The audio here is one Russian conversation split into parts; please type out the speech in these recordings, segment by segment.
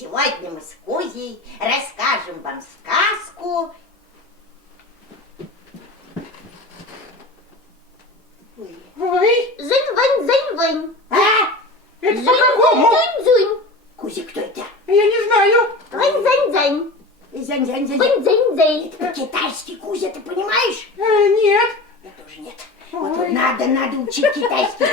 Сегодня мы с Кузей расскажем вам сказку. Ой, Зынь-вынь. а? Это по-какому? Зынь-зынь. Кузя, кто это? Я не знаю. Вынь-зынь-зынь. Зань-зань-зань. Вынь-зынь-зынь. По-китайски, Кузя, ты понимаешь? Нет. Я тоже нет. Вот надо учить китайский.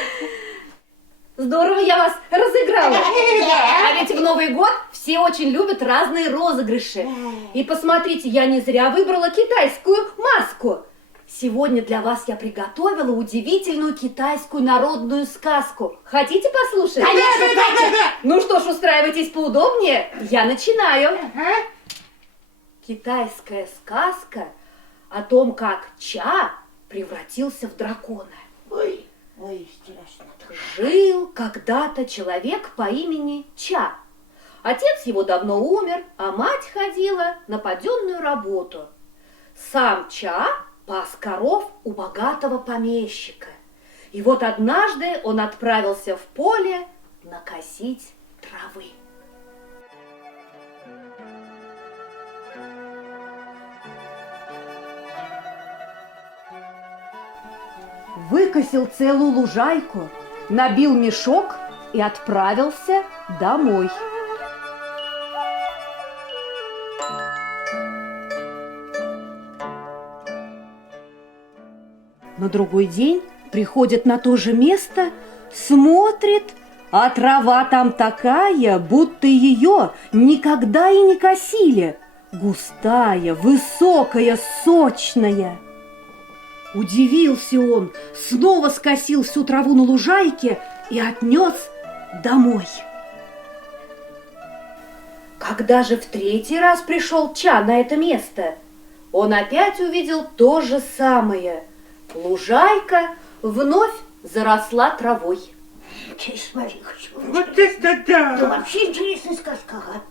Здорово я вас разыграла. Да. А ведь в Новый год все очень любят разные розыгрыши. И посмотрите, я не зря выбрала китайскую маску. Сегодня для вас я приготовила удивительную китайскую народную сказку. Хотите послушать? Конечно, Катя. Ну что ж, устраивайтесь поудобнее. Я начинаю. Ага. Китайская сказка о том, как Ча превратился в дракона. Ой, страшно. Жил когда-то человек по имени Ча. Отец его давно умер, а мать ходила на паденную работу. Сам Ча пас коров у богатого помещика. И вот однажды он отправился в поле накосить травы. Выкосил целую лужайку, набил мешок и отправился домой. На другой день приходит на то же место, смотрит, а трава там такая, будто ее никогда и не косили. Густая, высокая, сочная. Удивился он, снова скосил всю траву на лужайке и отнес домой. Когда же в третий раз пришел Ча на это место, он опять увидел то же самое. Лужайка вновь заросла травой. Ты смотри, хочу. Вот это Да да. вообще интересная сказка, ага.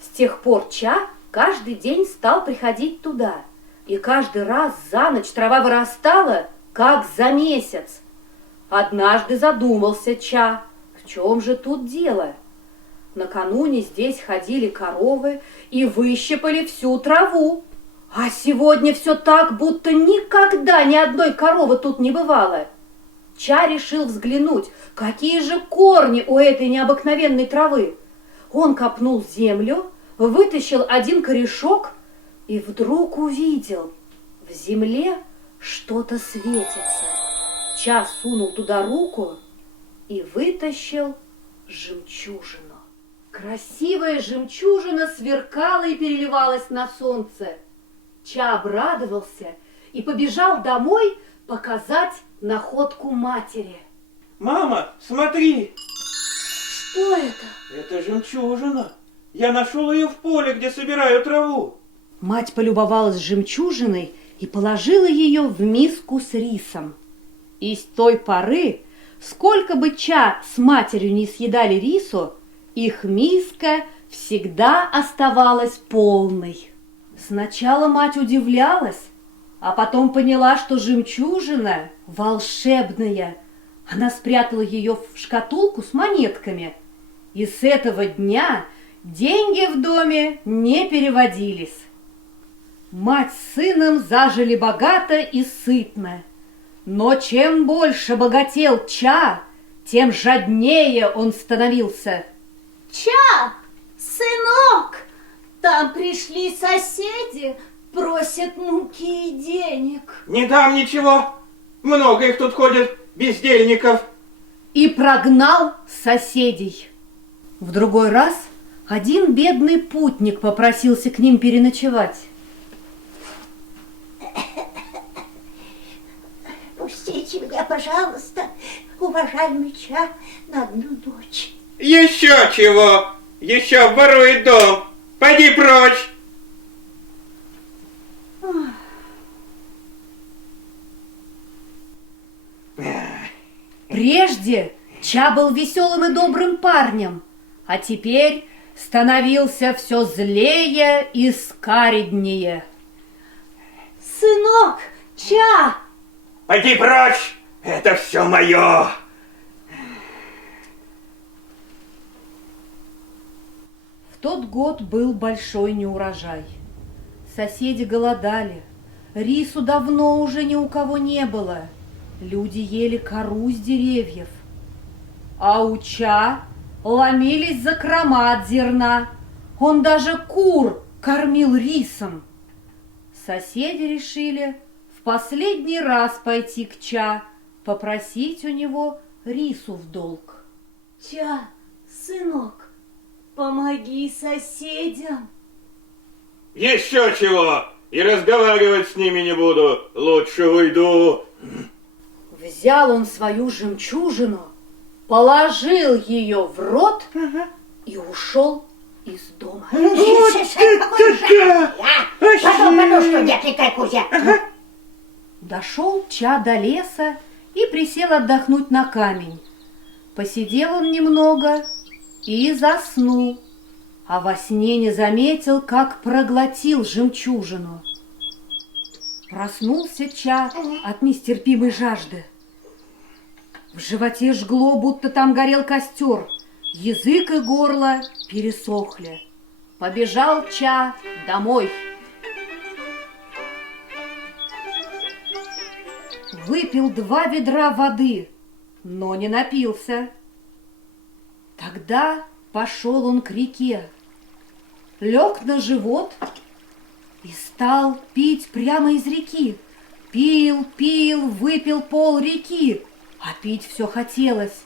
С тех пор Ча каждый день стал приходить туда. И каждый раз за ночь трава вырастала, как за месяц. Однажды задумался Ча, в чем же тут дело? Накануне здесь ходили коровы и выщипали всю траву. А сегодня все так, будто никогда ни одной коровы тут не бывало. Ча решил взглянуть, какие же корни у этой необыкновенной травы. Он копнул землю, вытащил один корешок и вдруг увидел, в земле что-то светится. Ча сунул туда руку и вытащил жемчужину. Красивая жемчужина сверкала и переливалась на солнце. Ча обрадовался и побежал домой показать находку матери. Мама, смотри. Что это? Это жемчужина. Я нашел ее в поле, где собираю траву. Мать полюбовалась жемчужиной и положила ее в миску с рисом. И с той поры, сколько бы Ча с матерью не съедали рису, их миска всегда оставалась полной. Сначала мать удивлялась, а потом поняла, что жемчужина волшебная. Она спрятала ее в шкатулку с монетками, и с этого дня деньги в доме не переводились. Мать с сыном зажили богато и сытно. Но чем больше богател Ча, тем жаднее он становился. Ча, сынок, там пришли соседи, просят муки и денег. Не дам ничего. Много их тут ходит, бездельников. И прогнал соседей. В другой раз один бедный путник попросился к ним переночевать. Пустите меня, пожалуйста, уважаемый Ча, на одну ночь. Еще чего? Еще ворует дом. Пойди прочь. Прежде Ча был веселым и добрым парнем, а теперь становился все злее и скареднее. Сынок, Ча, Пойди прочь. Это все мое. тот год был большой неурожай. Соседи голодали, рису давно уже ни у кого не было. Люди ели кору с деревьев, а у Ча ломились закрома от зерна. Он даже кур кормил рисом. Соседи решили в последний раз пойти к Ча, попросить у него рису в долг. Ча, сынок, помоги соседям. Еще чего! И разговаривать с ними не буду. Лучше уйду. Взял он свою жемчужину, положил ее в рот и ушел из дома. Потом, что не отвлекай, Кузя. Дошел Ча до леса и присел отдохнуть на камень. Посидел он немного и заснул, а во сне не заметил, как проглотил жемчужину. Проснулся Ча от нестерпимой жажды. В животе жгло, будто там горел костер. Язык и горло пересохли. Побежал Ча домой. Выпил 2 ведра воды, но не напился. Тогда пошел он к реке, лег на живот и стал пить прямо из реки. Пил, пил, выпил пол реки, а пить все хотелось.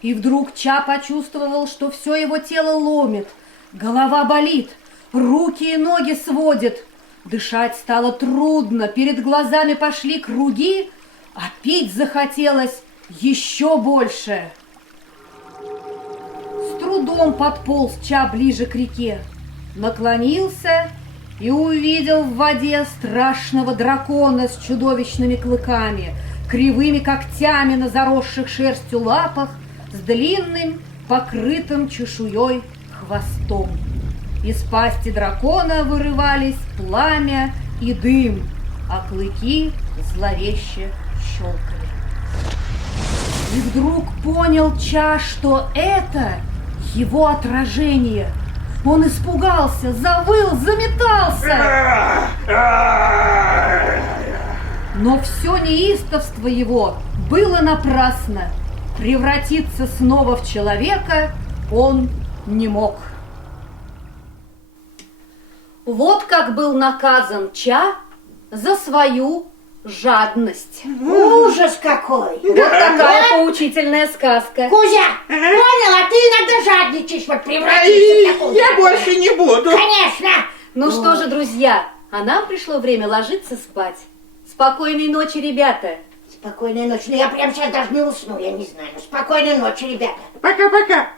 И вдруг Ча почувствовал, что все его тело ломит, голова болит, руки и ноги сводит. Дышать стало трудно, перед глазами пошли круги, а пить захотелось еще больше. С трудом подполз Ча ближе к реке, наклонился и увидел в воде страшного дракона с чудовищными клыками, кривыми когтями на заросших шерстью лапах, с длинным, покрытым чешуей хвостом. Из пасти дракона вырывались пламя и дым, а клыки зловеще щелкали. И вдруг понял Ча, что это его отражение. Он испугался, завыл, заметался. Но все неистовство его было напрасно. Превратиться снова в человека он не мог. Вот как был наказан Ча за свою жадность. Ужас какой! Вот такая поучительная сказка. Кузя, понял, а ты иногда жадничаешь, вот превратиться в такую. Я больше не буду. Конечно! Ну что же, друзья, а нам пришло время ложиться спать. Спокойной ночи, ребята. Спокойной ночи. Ну, я прям сейчас даже не усну, я не знаю. Ну, спокойной ночи, ребята. Пока-пока.